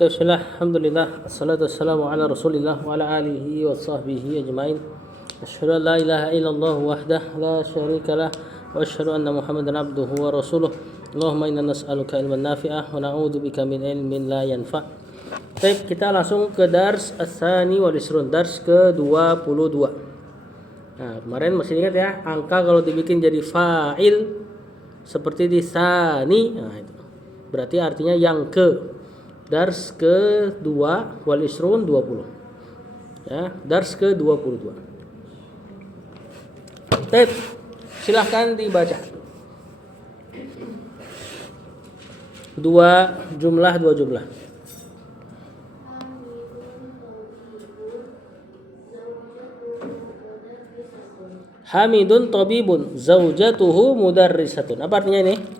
Bismillah, alhamdulillah, assalatu wassalamu ala rasulillah wa ala alihi wa sahbihi ajma'in. Asyhadu an la ilaha illallah wahdah la syarika lah wa asyhadu anna Muhammadan abduhu wa rasuluh. Allahumma inna nas'aluka ilman nafi'ah wa na'udzubika min ilmin la yanfa'. Baik, kita langsung ke dars as-sani wal isrun, dars ke-22. Nah, kemarin masih ingat ya, angka kalau dibikin jadi fa'il seperti di sani, nah itu. Berarti artinya yang ke. Dars ke-2 wal isrun 20. Ya, dars ke-22. Baik, silahkan dibaca. Dua jumlah. Hamidun tabibun, zaujatuhu mudarrisatun. Apa artinya ini?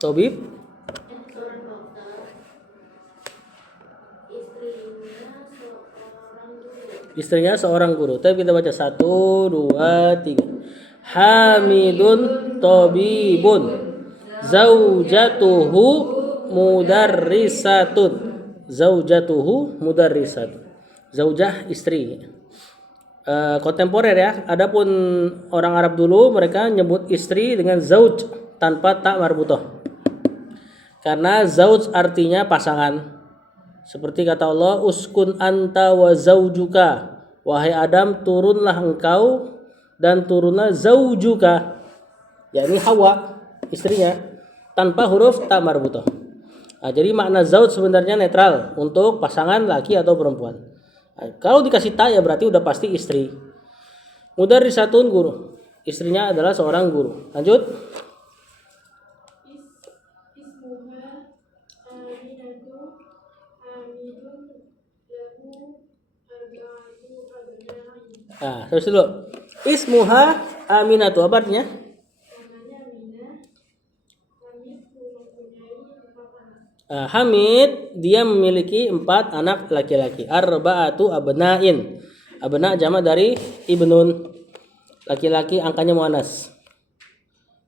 Tabib, istrinya seorang guru. Tapi kita baca 1, 2, 3. Hamidun tabibun, zaujatuhu mudarrisatun. Zaujatuhu mudarrisatun. Zaujah istri. Kontemporer ya. Adapun orang Arab dulu mereka nyebut istri dengan zauj tanpa tak marbutoh. Karena zauj artinya pasangan. Seperti kata Allah, uskun anta wa zaujuka. Wahai Adam, turunlah engkau dan turunlah zaujuka. yakni Hawa, istrinya, tanpa huruf ta marbutoh. Nah, jadi makna zauj sebenarnya netral untuk pasangan laki atau perempuan. Nah, kalau dikasih ta ya berarti udah pasti istri. Mudarrisatun guru. Istrinya adalah seorang guru. Lanjut. Nah, terus dulu. Ismuha Aminatu. Apa artinya? Hamid dia memiliki 4 anak laki-laki. Arba'atu abna'in. Abna' jamak dari ibnun. Laki-laki angkanya muannas.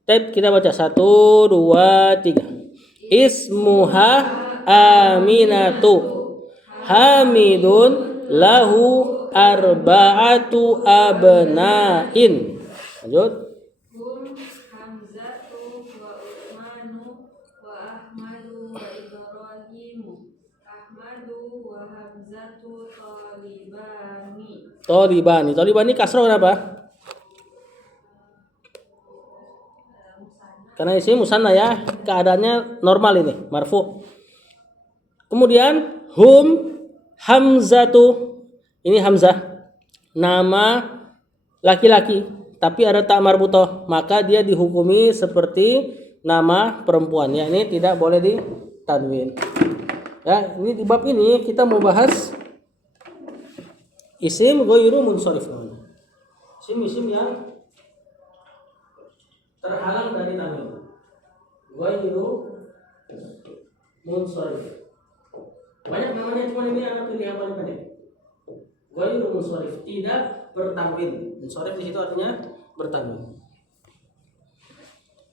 Tab kita baca 1, 2, 3. Ismuha Aminatu. Hamidun lahu arba'atu abna'in. Lanjut. Hamzatu wa Utsmanu wa Ahmadu wa Ibrahimu. Ahmadu wa Hamzatu talibani. Talibani kasrah kenapa? Karena isi musanna ya, keadaannya normal ini, marfu. Kemudian hum Hamzatu. Ini Hamzah, nama laki-laki, tapi ada tak marbutoh, maka dia dihukumi seperti nama perempuan, yakni tidak boleh ditanwin. Ya, ini di bab ini kita mau bahas isim ghairu munsharif namanya. Isim yang terhalang dari tanwin. Ghairu munsharif. Banyak namanya, cuma ini anak pilih yang paling pendek. Ghairu munsharif, tidak bertanwin. Munsharif di situ artinya bertanwin.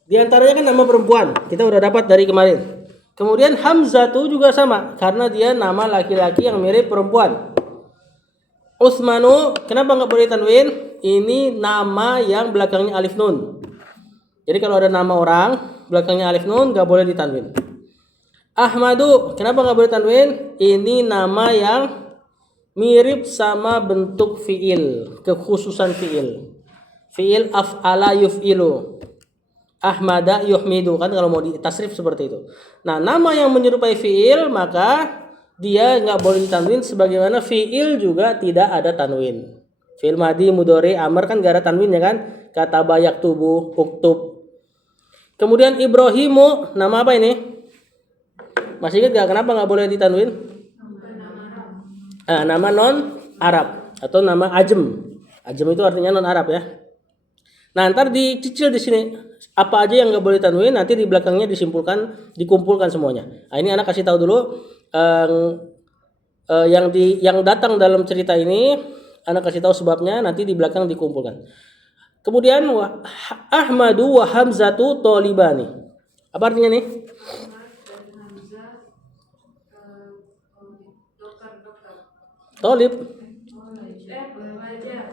Di antaranya kan nama perempuan, kita udah dapat dari kemarin. Kemudian Hamzatu juga sama, karena dia nama laki-laki yang mirip perempuan. Utsmanu, kenapa nggak boleh tanwin? Ini nama yang belakangnya alif nun. Jadi kalau ada nama orang belakangnya alif nun nggak boleh ditanwin. Ahmadu, kenapa nggak boleh tanwin? Ini nama yang mirip sama bentuk fiil, kekhususan fiil. Fiil af'ala yuf'ilu. Ahmada yuhmidu, kan kalau mau ditasrif seperti itu. Nah, nama yang menyerupai fiil maka dia nggak boleh ditanwin, sebagaimana fiil juga tidak ada tanwin. Fiil madi, mudhari, amr kan nggak ada tanwinnya kan? Kata bayak tubuh, uktub. Kemudian Ibrahimu, nama apa ini? Masih ingat gak kenapa nggak boleh ditanwin? Nama non Arab atau nama ajem. Ajem itu artinya non Arab ya. Nah, ntar dicicil di sini apa aja yang nggak boleh tanwin, nanti di belakangnya dikumpulkan semuanya. Nah, ini anak kasih tahu dulu yang datang dalam cerita ini, anak kasih tahu sebabnya, nanti di belakang dikumpulkan. Kemudian Ahmadu wa Hamzatu talibani. Apa artinya nih? Tolib. Pelajar.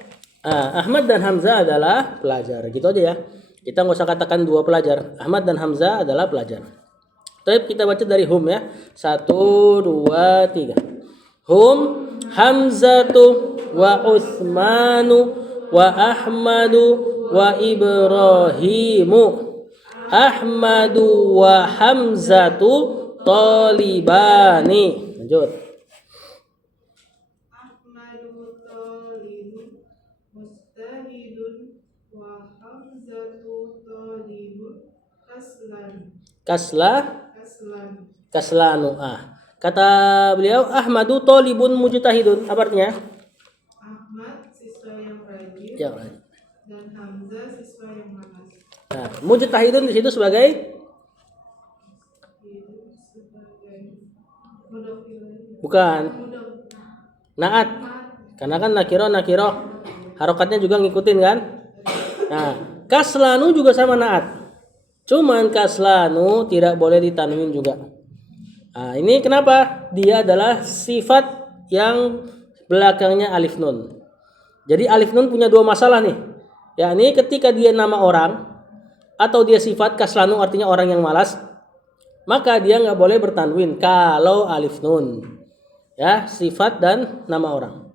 Ahmad dan Hamzah adalah pelajar. Gitu aja ya. Kita nggak usah katakan dua pelajar. Ahmad dan Hamzah adalah pelajar. Tapi kita baca dari hum ya. 1, 2, 3. Hum Hamzatu wa Utsmanu wa Ahmadu wa Ibrahimu. Ahmadu wa Hamzatu talibani. Lanjut. Ahmadu talibun mustahidun wa Hamzatu talibun kaslan. Kaslanu. Kata beliau Ahmadu talibun mujtahidun. Apa artinya? Ahmad siswa yang rajin Ya. dan Hamzah siswa yang malas. Mujtahidun di situ sebagai bukan naat. Karena kan nakiro harokatnya juga ngikutin kan. Nah, kaslanu juga sama naat. Cuman kaslanu tidak boleh ditanwin juga. Ini kenapa? Dia adalah sifat yang belakangnya alif nun. Jadi alif nun punya dua masalah nih. Ya, ini ketika dia nama orang atau dia sifat kaslanu artinya orang yang malas, maka dia nggak boleh bertanwin kalau alif nun. Ya, sifat dan nama orang.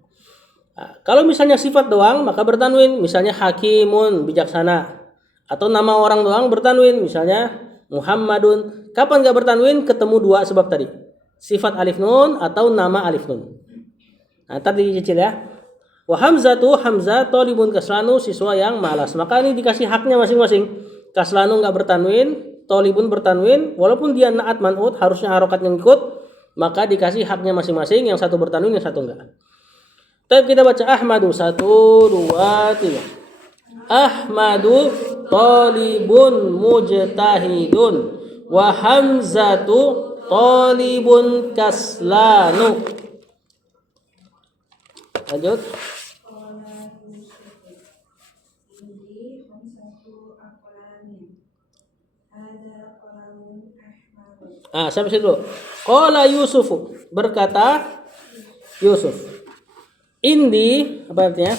Kalau misalnya sifat doang maka bertanwin, misalnya hakimun bijaksana, atau nama orang doang bertanwin, misalnya Muhammadun. Kapan nggak bertanwin? Ketemu dua sebab tadi, sifat alif nun atau nama alif nun. Tadi dicicil ya. Wa hamzatu hamzah talibun kaslanu siswa yang malas. Maka ini dikasih haknya masing-masing. Kaslanu nggak bertanwin, talibun bertanwin, walaupun dia naat man'ut harusnya harokat yang ikut, maka dikasih haknya masing-masing. Yang satu bertanwin, yang satu enggak. Tapi kita baca Ahmadu 1, 2, 3. Ahmadu talibun mujtahidun wa hamzatu talibun kaslanu. Lanjut. Sampai situ dulu. Qala Yusufu, berkata Yusuf. Indi, apa artinya?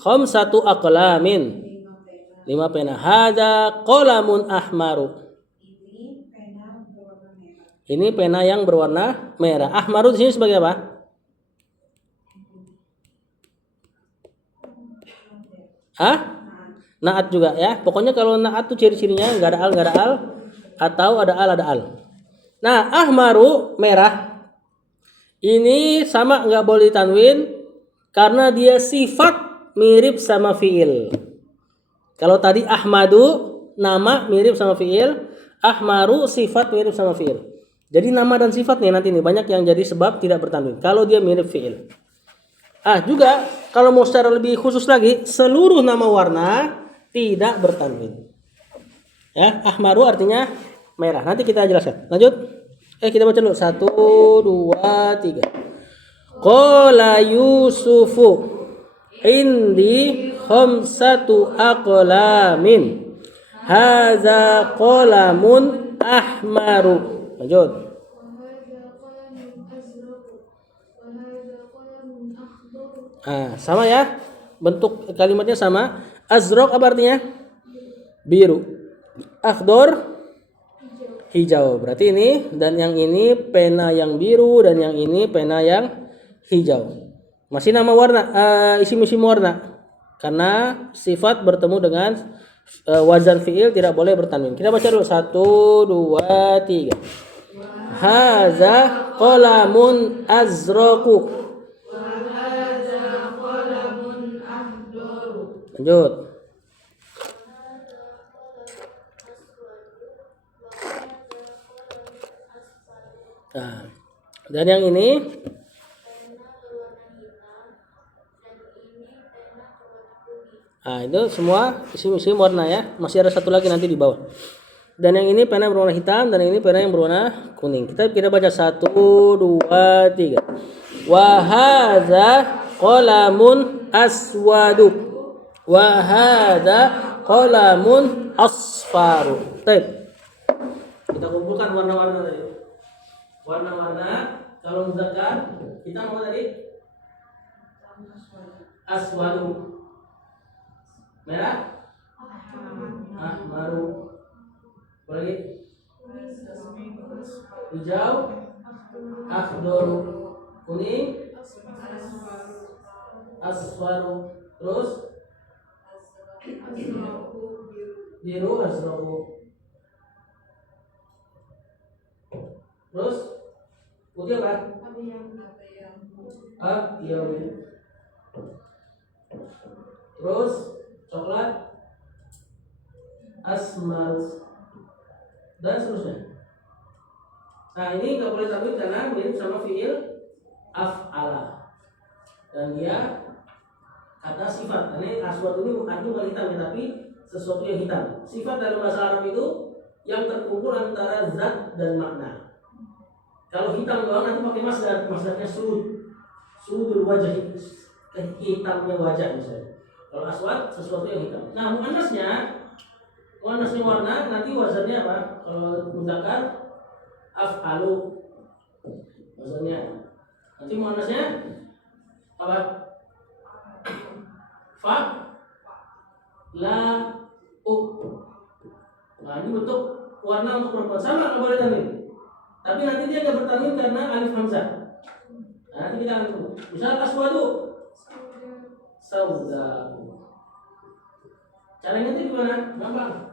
Khamsatu aqlamin, 5 pena. Hadza qalamun ahmaru, ini pena yang berwarna merah. Ahmaru di sini sebagai apa? Naat juga ya. Pokoknya kalau naat tuh ciri-cirinya nggak ada al, atau ada al. Nah, ahmaru merah. Ini sama nggak boleh ditanwin karena dia sifat mirip sama fiil. Kalau tadi Ahmadu nama mirip sama fiil, ahmaru sifat mirip sama fiil. Jadi nama dan sifatnya nanti nih banyak yang jadi sebab tidak bertanwin kalau dia mirip fiil. Juga kalau mau secara lebih khusus lagi, seluruh nama warna tidak bertanwin. Ya, ahmaru artinya merah. Nanti kita jelaskan. Lanjut. Kita baca dulu 1, 2, 3. Qala Yusufu indi khamsatu aqlamin. Hadza qalamun ahmaru. Lanjut. Sama ya. Bentuk kalimatnya sama. Azraq apa artinya? Biru. Akhdar hijau. Berarti ini dan yang ini pena yang biru dan yang ini pena yang hijau. Masih nama warna, isim-isim warna. Karena sifat bertemu dengan wazan fiil tidak boleh bertanwin. Kita baca dulu 1, 2, 3. Hadza qalamun azraqu. Lanjut. Dan yang ini itu semua isim-isim warna ya. Masih ada satu lagi nanti di bawah. Dan yang ini pena berwarna hitam dan yang ini pena yang berwarna kuning. Kita baca 1, 2, 3. Wa hadza qalamun aswadu. Wa hadza qalamun asfaru. Baik. Kita kumpulkan warna-warna tadi. Warna-warna Kalau muzakkar kita mau tadi aswadu. Merah? Ahmaru. Apa lagi? Hijau? Akhdaru. Kuning? Aswaru. Terus? Biru, asraku. Terus? Putih apa? Abyadu. Terus? Coklat? Asmar. Dan seterusnya. Nah ini nggak boleh tanwin karena mirip sama fiil af'ala. Dan dia kata sifat. Ini aswad ini artinya bukan hitam ya, tapi sesuatu yang hitam. Sifat dalam bahasa Arab itu yang terkumpul antara zat dan makna. Kalau hitam doang nanti pakai masdar, masdarnya sudul wajah, hitamnya wajah misalnya. Kalau aswad sesuatu yang hitam. Nah muannasnya warna nanti wazannya apa? Kalau muzakkar af'alu wazannya. Nanti muannasnya apa? Fa la u. Nah ini bentuk warna untuk perempuan sama nggak boleh tanwin. Tapi nanti dia nggak bertanwin karena alif hamzah. Nah, nanti kita akan tunggu. Misal aswadu, sauda. Caranya itu gimana? Gampang.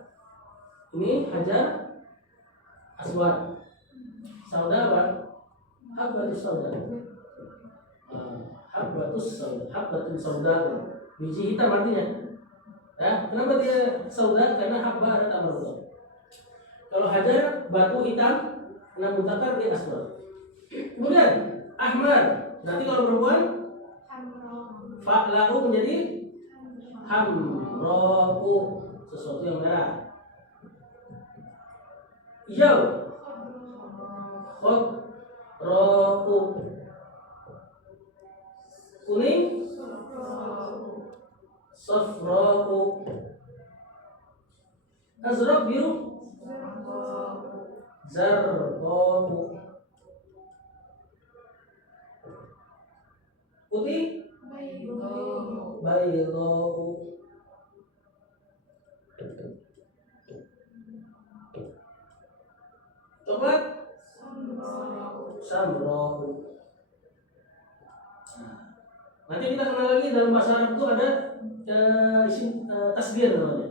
Ini hajar aswad. Sauda apa? Habbatus sauda. Habbatus sauda. Habbatus sauda. Biji hitam artinya. Ya, kenapa dia sauda? Karena habba ada tamar. Kalau hajar batu hitam, karena muzakkar dia aswad. Kemudian ahmar. Nanti kalau perempuan fa'lahu menjadi hamra'u, sesuatu yang merah. Hijau khadra'u. Kuning safra'u. Azraq biru zarqa'u. Putih baydha'u. Coklat samra'u. Nanti kita kenal lagi dalam bahasa Arab itu ada isim tasghir namanya.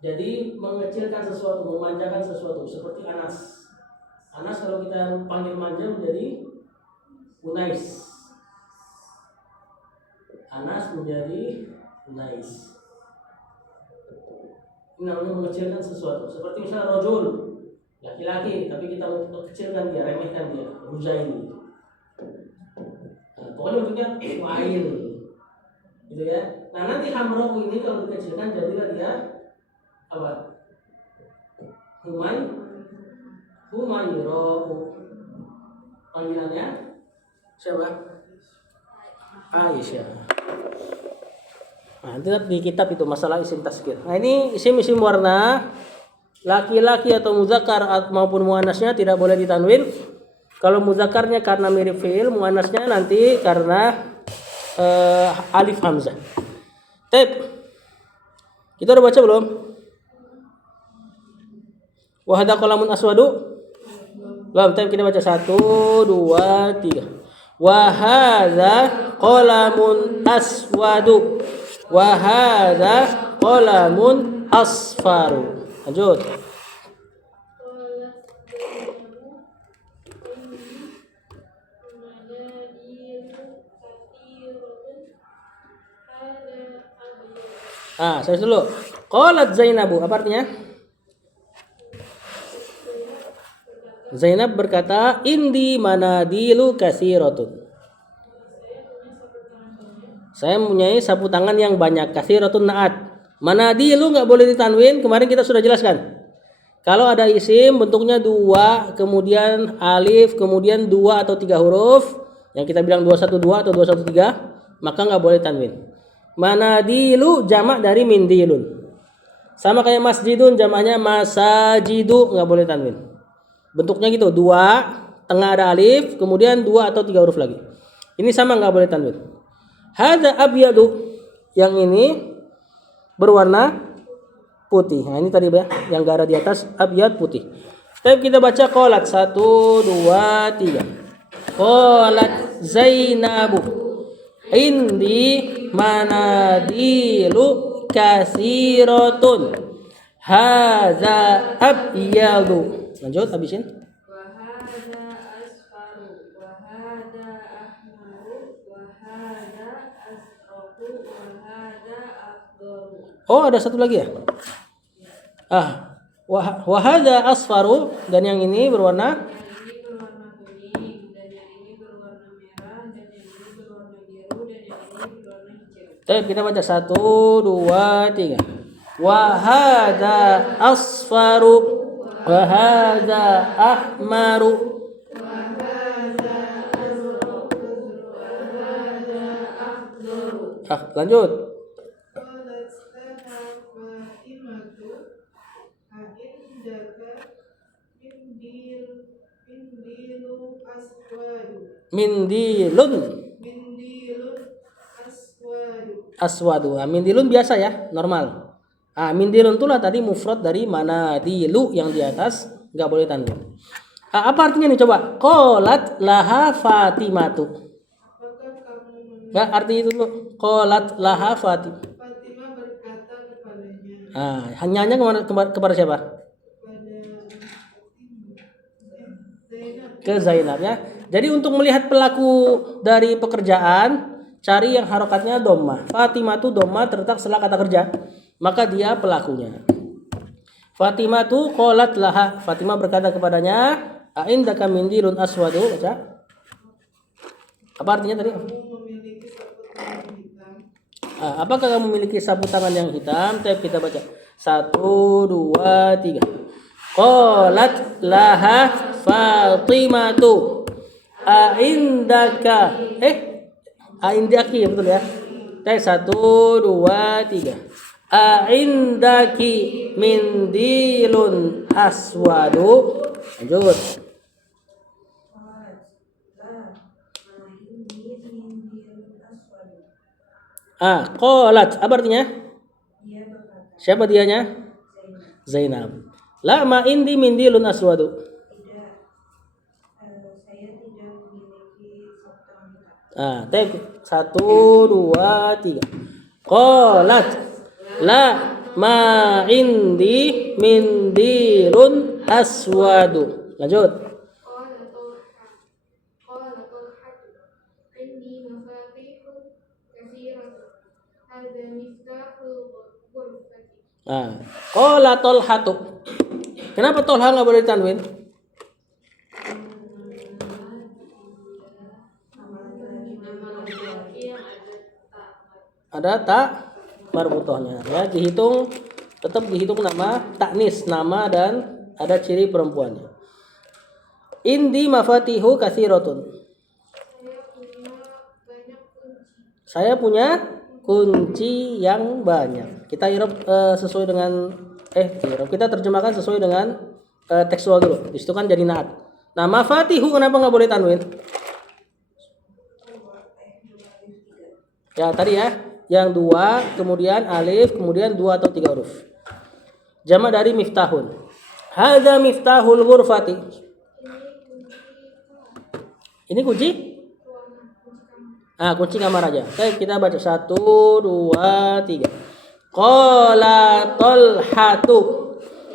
Jadi mengecilkan sesuatu, memanjakan sesuatu seperti Anas. Anas kalau kita panggil manja menjadi Unais. Anas menjadi Unais. Ini namanya mengecilkan sesuatu. Seperti misalnya rojul, laki-laki, tapi kita kecilkan dia, remehkan dia, rujain. Nah, pokoknya bentuknya fa'il, gitu ya. Nah nanti hamro'u ini kalau dikecilkan jadilah dia apa? Humayro'u. Panggilannya siapa? Aisyah. Nah, nanti di kitab itu masalah isim tasghir. Nah ini isim-isim warna laki-laki atau muzakkar maupun muannasnya tidak boleh ditanwin. Kalau muzakkarnya karena mirip fiil, muannasnya nanti karena alif hamzah. Tep. Kita udah baca belum? Wa hadza qalamun aswadu. Belum, tep kita baca 1 2 3. Wa hadza qalamun aswadu. Wa hadza qalamun asfaru. Lanjut. Saya dulu. Qalat Zainabu, apa artinya? Zainab berkata, indi manadilu katsiratun. Saya mempunyai sapu tangan yang banyak. Katsiratun naat. Manadilu enggak boleh ditanwin, kemarin kita sudah jelaskan. Kalau ada isim bentuknya 2, kemudian alif, kemudian 2 atau 3 huruf, yang kita bilang 212 atau 213, maka enggak boleh tanwin. Manadilu jamak dari mindilun. Sama kayak masjidun jamaknya masajidu, enggak boleh tanwin. Bentuknya gitu, 2, tengah ada alif, kemudian 2 atau 3 huruf lagi. Ini sama nggak boleh tanwin. Hadza abyadu, yang ini berwarna putih. Nah, ini tadi ya, yang nggak ada di atas abyad putih. Tapi kita baca qalat 1 2 3. Qalat Zainabu indi manadilu kasiratun. Hadza abyadu. Lanjut habisin. Wahada asfaru, wahada ahmaru, wahada asroku, wahada afdoru. Oh, ada satu lagi ya? Wahada asfaru, dan yang ini berwarna Yang ini berwarna kuning, dan yang ini berwarna merah, dan yang ini berwarna biru, dan yang ini berwarna hijau. Baik, kita baca 1 2 3. Wahada asfaru, wahada ahmaru. Lanjut. Qalat laha Fatimatu aindaka mindilu aswadu Mindilun mindilun aswadu. aswadu. Mindilun biasa ya, normal. Mindilun itulah tadi mufrad dari manadilu yang di atas, nggak boleh tanwin. Apa artinya nih coba? Qalat laha Fatimatu. Apakah kamu Nggak, artinya itu dulu. Qalat laha Fatimah berkata kepadanya hanya kepada siapa? kepada Zainab. Ke Zainab ya. Jadi untuk melihat pelaku dari pekerjaan, cari yang harokatnya dhammah. Fatimatu dhammah terletak setelah kata kerja, maka dia pelakunya. Fatimatu qalat laha. Fatimah berkata kepadanya, "Aindaka mindilun aswadu?" Baca. Apa artinya tadi? Kamu memiliki sapu tangan hitam. Apakah kamu memiliki sapu tangan yang hitam? Kita baca 1 2 3. Qalat laha Fatimatu aindaka aindaki ya, betul ya. 1 2 3. Aindaki mindilun aswadu. Lanjut. Qalat, apa artinya? Dia berkata, Siapa dianya? Zainab. Zainab. La ma indi mindilun aswadu. Tidak, saya tidak memiliki sapu tangan hitam. Tek 1 2 3. Qalat la ma indi mindilun aswadu. Lanjut. قال طلحة عندي مفاتيح كثيرة هذا مفتاح الغرفة. Qala Tolhatu. Kenapa Tolha nggak boleh tanwin? Nama laki-laki yang ada tak. Ada tak marbutohnya ya, tetap dihitung nama taknis, nama dan ada ciri perempuannya. Indi mafatihu katsiratun. Saya punya kunci yang banyak. Kita sesuai dengan kita terjemahkan sesuai dengan tekstual dulu. Di situ kan jadi naat. Nah, mafatihu kenapa nggak boleh tanwin? Ya tadi ya, yang 2, kemudian alif, kemudian 2 atau 3 huruf. Jamak dari miftahun. Hadza miftahul ghurfati. Ini kunci? Kunci kamar aja. Baik, kita baca 1 2 3. Qala Talhatu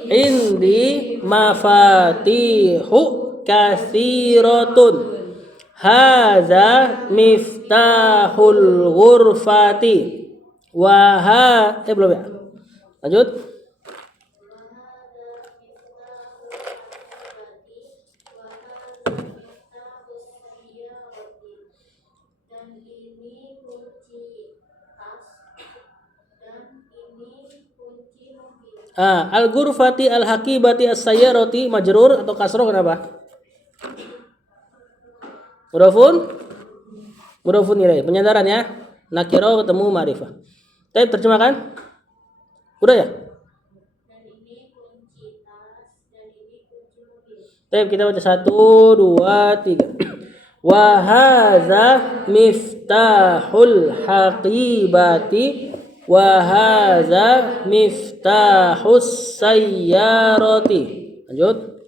indi mafatihu katsiratun. Hadza miftahul ghurfati. Belum ya? Lanjut. Al-ghurfati al-hakibati as-sayyarati majrur atau kasroh kenapa? Mudhafun ilaih. Penyandaran ya. Nakira ketemu ma'rifah. Baik, terjemahkan. Udah ya? Baik, kita baca 1, 2, 3. Wa hadza miftahul haqibati wa hadza miftahus sayyarati. Lanjut.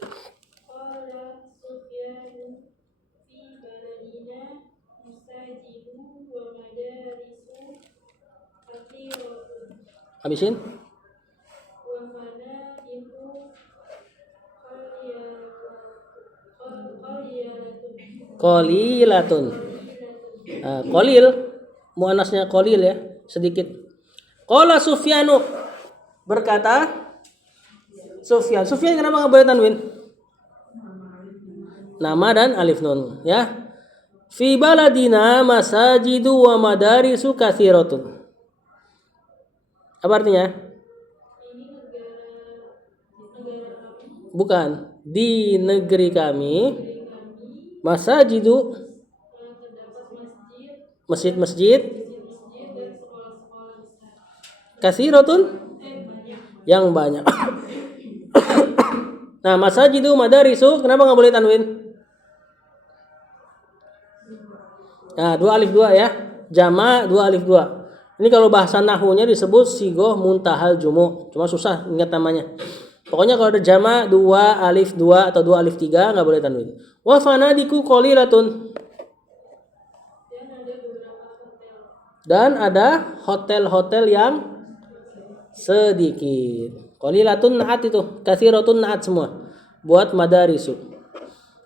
Qala Sufyanu fi baladina masajidu wa madarisu kathiratun Habisin. wa manaihu qalyalatun. Qalilatun. Qalil muannasnya qalil ya, sedikit. Qala Sufyanu, berkata Sufyan. Sufyan kenapa nggak boleh tanwin? Nama dan alif nun ya. Fi baladina masajidu wa madarisu katsiratun. Apa artinya? Ini negara kami, Bukan. Di negeri kami terdapat masajidu, masjid-masjid masjid dan sekolah-sekolah besar. katsiratun Banyak. yang banyak. Nah, masajidu madarisu kenapa nggak boleh tanwin? Nah, 2 alif 2 ya. Jama 2 alif 2. Ini kalau bahasa nahwunya disebut sigoh muntahal jumu. Cuma susah ingat namanya. Pokoknya kalau ada jama 2 alif 2 atau 2 alif 3 nggak boleh tanwin. Wa fanadiku qalilatun. Dan ada hotel-hotel yang sedikit. Qalilatun naat itu, katsiratun naat semua buat madarisu.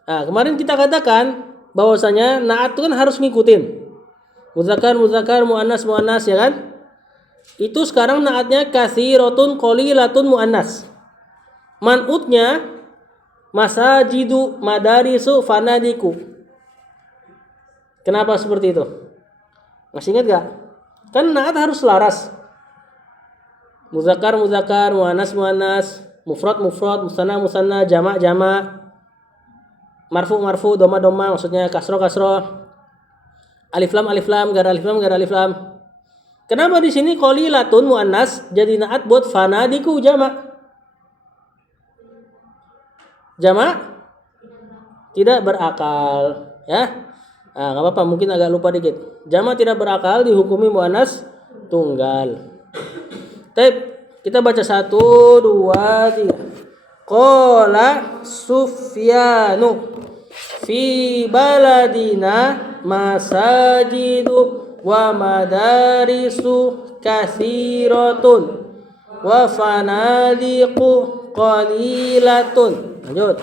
Nah, kemarin kita katakan bahwasanya naat itu kan harus ngikutin muzakkar muannas ya kan? Itu sekarang naatnya katsiratun qalilatun muannas. Man'utnya masajidu madarisu fanadiku. Kenapa seperti itu? Masih ingat gak? Kan naat harus selaras. Muzakkar, muannas, mufrad, musanna, jama', marfu, doma, maksudnya kasro, alif lam, gara alif lam. Kenapa di sini qalilatun muannas jadi naat buat fanadiku jama'? Jama' tidak berakal, ya. Nah, nggak apa-apa, mungkin agak lupa dikit. Jama' tidak berakal dihukumi muannas tunggal. Baik, kita baca 1, 2, 3. Qala Sufyanu fi baladina masajidu wa madarisu katsiratun wa fanadiqu qalilatun. Lanjut.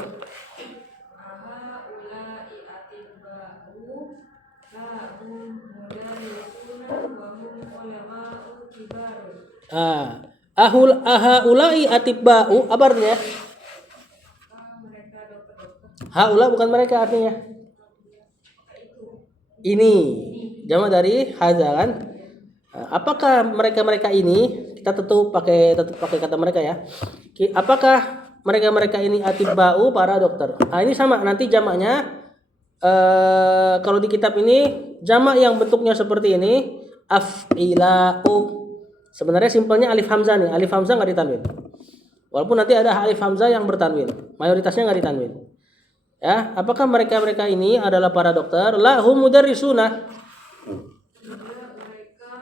Ahaulai atibba'u apa artinya? Haula bukan mereka artinya. Ini jama dari haza kan? Apakah mereka ini kita tetap pakai kata mereka ya. Apakah mereka ini atibba'u para dokter? Ini sama nanti jamaknya kalau di kitab ini jamak yang bentuknya seperti ini af'ila'u. Sebenarnya simpelnya alif hamzah nih. Alif hamzah nggak ditanwin. Walaupun nanti ada alif hamzah yang bertanwin. Mayoritasnya nggak ditanwin. Ya, apakah mereka ini adalah para dokter? La hum mudarrisuna. Mereka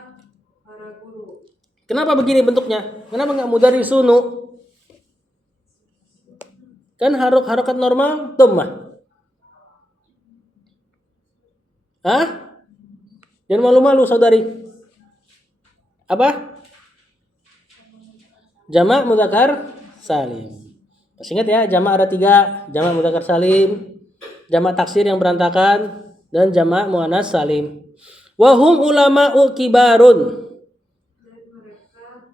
para guru. Kenapa begini bentuknya? Kenapa nggak mudarrisunu? Kan harokat normal dhammah. Hah? Jangan malu-malu saudari. Apa? Jamak mudzakkar salim. Masih ingat ya, jamak ada 3, jamak mudzakkar salim, jamak taksir yang berantakan, dan jamak muannas salim. Wa hum ulama'u kibarun. Dan mereka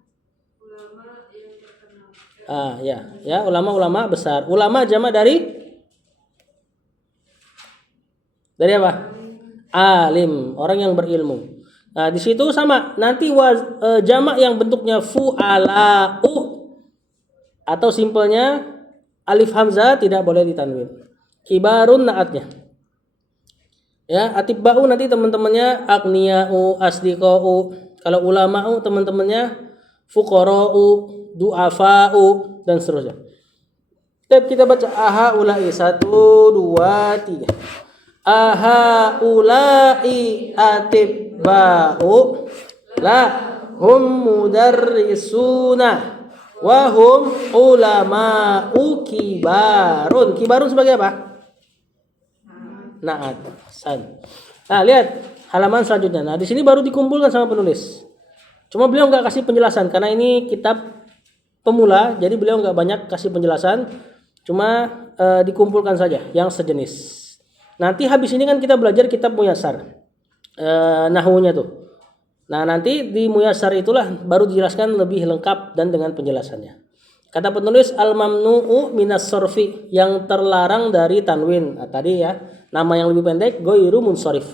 ulama yang terkenal. Ya, ulama besar. Ulama jamak dari apa? Alim, orang yang berilmu. Nah, di situ sama. Nanti jamak yang bentuknya fu'ala'u atau simpelnya alif hamzah tidak boleh ditanwin. Kibarun naatnya. Ya, atibba'u nanti teman-temannya aghniya'u, asdiqa'u. Kalau ulama'u teman-temannya fuqara'u, du'afa'u dan seterusnya. Tab kita baca aha ulai 1 2 3. Aha ulai atibba'u la hum mudarrisuna wa hum ulama'u kibarun. Kibarun sebagai apa? Naat. San. Nah, lihat halaman selanjutnya. Nah, di sini baru dikumpulkan sama penulis. Cuma beliau nggak kasih penjelasan karena ini kitab pemula, jadi beliau nggak banyak kasih penjelasan. Cuma dikumpulkan saja yang sejenis. Nanti habis ini kan kita belajar kitab Muyassar, nahwunya tuh. Nah, nanti di Muyassar itulah baru dijelaskan lebih lengkap dan dengan penjelasannya. Kata penulis al-mamnu'u minas sorfi, yang terlarang dari tanwin. Nah, tadi ya, nama yang lebih pendek ghairu munsharif,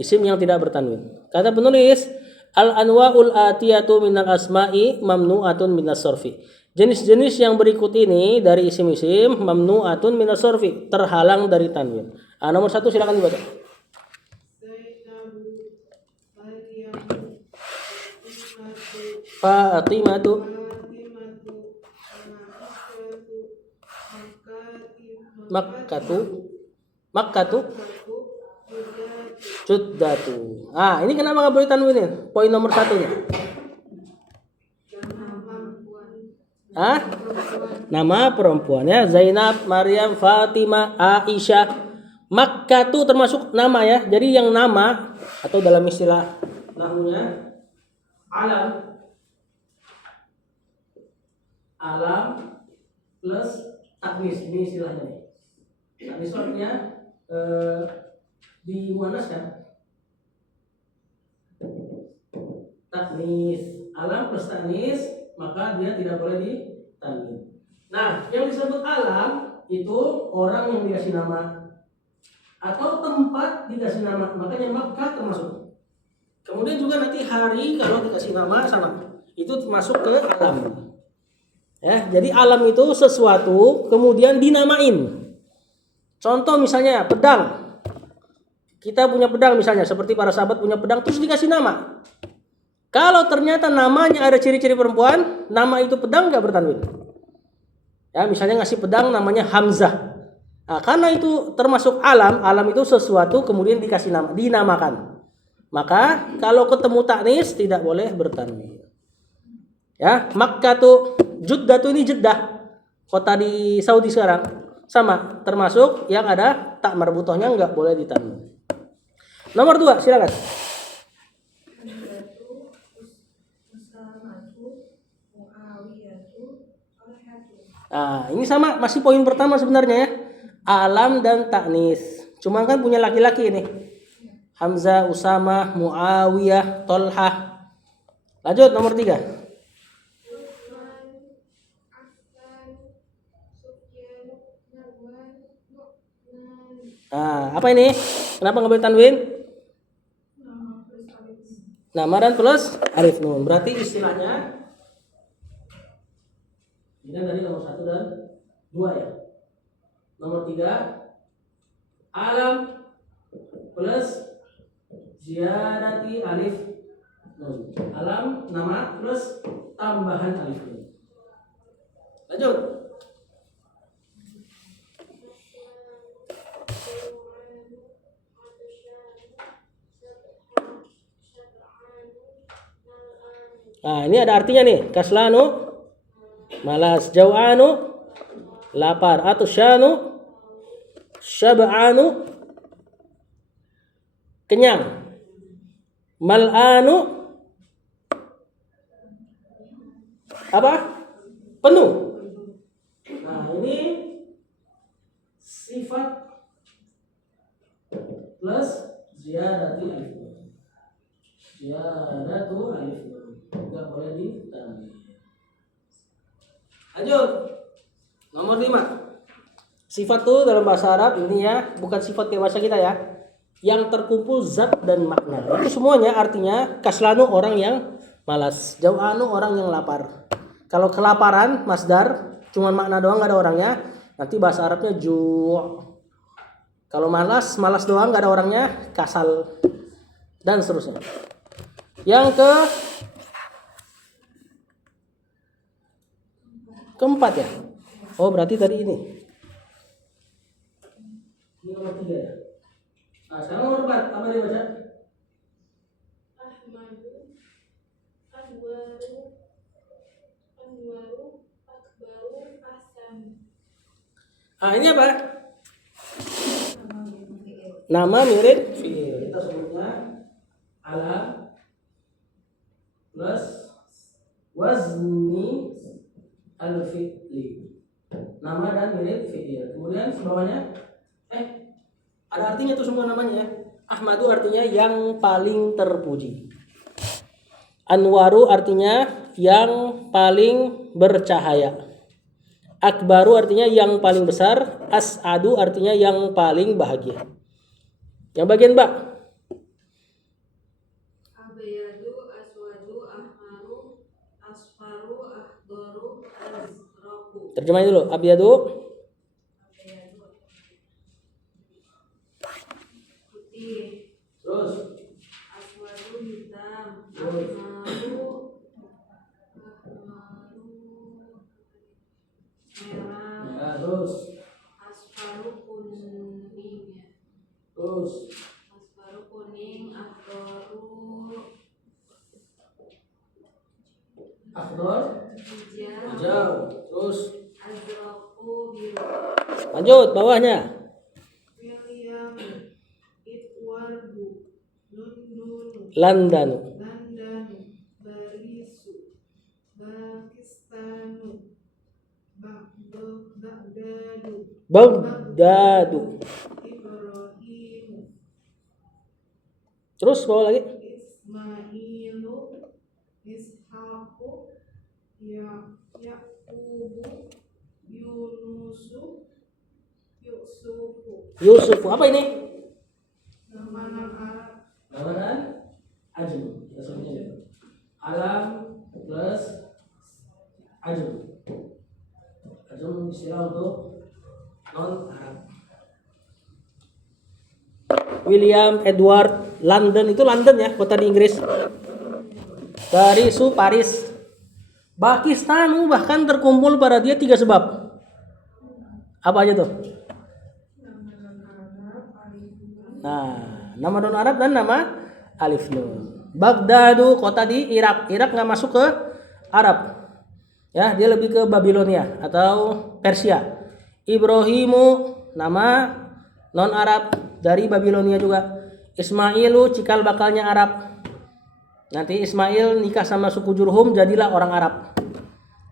isim yang tidak bertanwin. Kata penulis al-anwa'ul atiyatu minal asma'i mamnu'atun minas sorfi. Jenis-jenis yang berikut ini dari isim-isim mamnu'atun minas sorfi, terhalang dari tanwin. Nomor 1 silakan dibaca. Zainabu, Maryamu, Fatimatu, Fatimatu, Aisyatu, Makkatu, Makkatu, Hudatu, Cuddatu. Ini kenapa nggak boleh tanwinin? Poin nomor 1-nya. Nama perempuan ya. Zainab, Maryam, Fatimah, Aisyah. Makkatu termasuk nama ya. Jadi yang nama atau dalam istilah nahwunya alam. Alam plus taknis, ini istilahnya nih. Taknis artinya dimuannaskan. Taknis, alam plus taknis, maka dia tidak boleh ditanwin. Nah, yang disebut alam itu orang yang dikasih nama atau tempat dikasih nama, makanya Makkah termasuk. Kemudian juga nanti hari kalau dikasih nama sama, itu masuk ke alam. Ya, jadi alam itu sesuatu kemudian dinamain. Contoh misalnya pedang. Kita punya pedang misalnya, seperti para sahabat punya pedang terus dikasih nama. Kalau ternyata namanya ada ciri-ciri perempuan, nama itu pedang nggak bertanwin. Ya, misalnya ngasih pedang namanya Hamzah. Nah, karena itu termasuk alam, alam itu sesuatu kemudian dikasih nama, dinamakan. Maka kalau ketemu taknis tidak boleh bertanwin. Ya, Makkatu, Juddatu ini Jeddah, kota di Saudi sekarang, sama, termasuk yang ada tak marbutohnya nggak boleh ditanwin. Nomor 2, silakan. Ini sama, masih poin pertama sebenarnya ya. Alam dan taknis. Cuma kan punya laki-laki ini. Hamzah, Usamah, Muawiyah, Tolhah. Lanjut nomor 3. Apa ini? Kenapa nggak boleh tanwin? Nama dan plus alif nun. Berarti istilahnya ini kan tadi nomor 1 dan 2 ya. Nomor 3 alam plus ziyadati alif nun. Alam nama plus tambahan alif nun. Lanjut. Ini ada artinya nih. Kaslanu, malas, jau'anu, lapar, atusyanu, syab'anu, kenyang, mal'anu, apa? Penuh. Nah, ini sifat plus ziyadati alif. Ziyadatu alif. Enggak boleh ditanwin. Lanjut. Nomor 5. Sifat tuh dalam bahasa Arab ini ya, bukan sifat kayak bahasa kita ya. Yang terkumpul zat dan makna. Itu semuanya artinya kaslanu orang yang malas, jau'anu orang yang lapar. Kalau kelaparan masdar cuman makna doang enggak ada orangnya, nanti bahasa Arabnya ju'. Kalau malas doang enggak ada orangnya, kasal dan seterusnya. Yang keempat ya. Oh, berarti tadi ini. Ini nomor 3 ya. Nah, sekarang nomor 4. Apa dia baca? Ahmadu, Anwaru, Akbaru, Ahsan. Ah, ini apa? Nama mirip fi'il. Kita sebutnya alam plus wazni al-fi'li. Nama dan mirip fi'il. Kemudian sebawahnya ada artinya tuh semua namanya. Ahmadu artinya yang paling terpuji. Anwaru artinya yang paling bercahaya. Akbaru artinya yang paling besar. As'adu artinya yang paling bahagia. Yang bagian Mbak. Abyadu, aswadu, ahmaru, asfaru, akhdaru, azraku. Terjemahin dulu. Abyadu. Abyadu putih, Terus. aswadu hitam, Terus. ahmaru merah, Ya, terus. asfaru kuning ya. Terus. Asfaru kuning, akhdaru Akhdar. hijau, Hijau. Terus. azraku biru. Lanjut bawahnya. William, Edwardu, Londonu, Landanu. Landanu, Barisu, Pakistanu, Baghdadu, Baghdadu. Ibrahimu, Terus bawah lagi. Ismailu, Ishaqu, Yaqubu, Yunusu, Yusufu. Yusuf. Apa ini? Nama Arab. Nama dan ajam. Kita sebutnya gitu. Alam plus ajam. Ajam istilah untuk non Arab. William Edward London itu London ya, kota di Inggris. Barisu Paris. Pakistan bahkan terkumpul pada dia 3 sebab. Apa aja tuh? Nah, nama non Arab dan nama alif nun. Baghdadu kota di Irak. Irak nggak masuk ke Arab. Ya, dia lebih ke Babilonia atau Persia. Ibrahimu nama non Arab dari Babilonia juga. Ismailu cikal bakalnya Arab. Nanti Ismail nikah sama suku Jurhum jadilah orang Arab.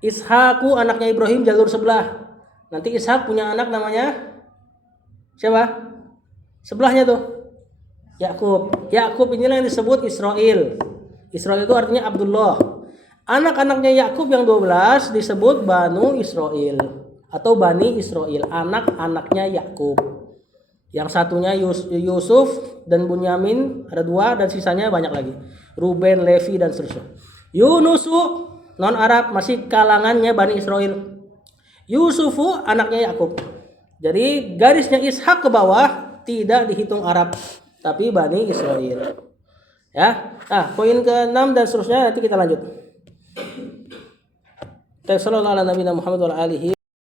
Ishaqu anaknya Ibrahim jalur sebelah. Nanti Ishaq punya anak namanya siapa? Sebelahnya tuh Yakub. Yakub inilah yang disebut Israel. Israel itu artinya Abdullah. Anak-anaknya Yakub yang 12 disebut Banu Israel atau Bani Israel, anak-anaknya Yakub. Yang satunya Yusuf dan Bunyamin, ada 2 dan sisanya banyak lagi. Ruben, Levi dan seterusnya. Yunusu non Arab masih kalangannya Bani Israel. Yusufu anaknya Yakub. Jadi garisnya Ishak ke bawah tidak dihitung Arab, tapi Bani Israel. Ya. Nah, poin ke-6 dan seterusnya nanti kita lanjut. Sallallahu alaihi Muhammad wa alihi